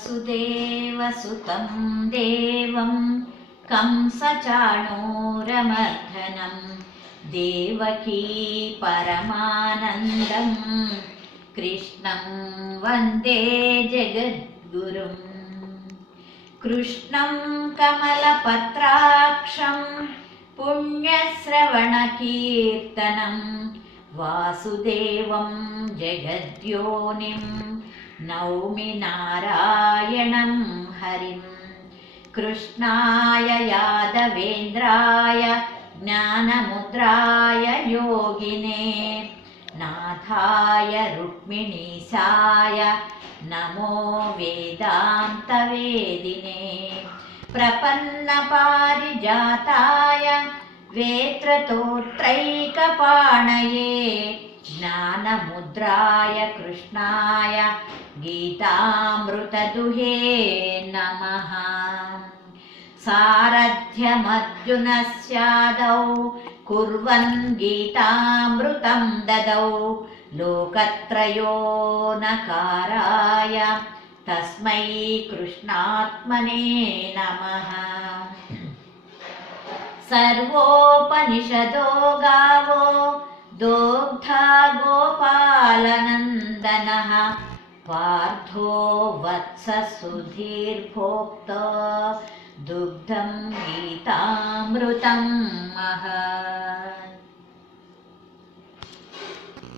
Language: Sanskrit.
वसुदेवसुतं देवं कंसचाणूरमर्दनं देवकी परमानन्दं कृष्णं वन्दे जगद्गुरुम्। कृष्णं कमलपत्राक्षं पुण्यश्रवणकीर्तनं वासुदेवं जगद्योनिं नौमि नारायणं हरिं। कृष्णाय यादवेन्द्राय ज्ञानमुद्राय योगिने नाथाय रुक्मिणीशाय नमो वेदान्तवेदिने। प्रपन्नपारिजाताय वेत्रतोत्रैकपाणये ज्ञानमुद्राय कृष्णाय गीतामृतदुहे नमः। सारथ्यमर्जुनस्यादौ कुर्वन् गीतामृतं ददौ लोकत्रयोनकाराय तस्मै कृष्णात्मने नमः। सर्वोपनिषदो गावो दोग्धा गोपालनन्दनः पार्थो वत्ससुधीर्भोक्ता दुग्धं गीतामृतं महः।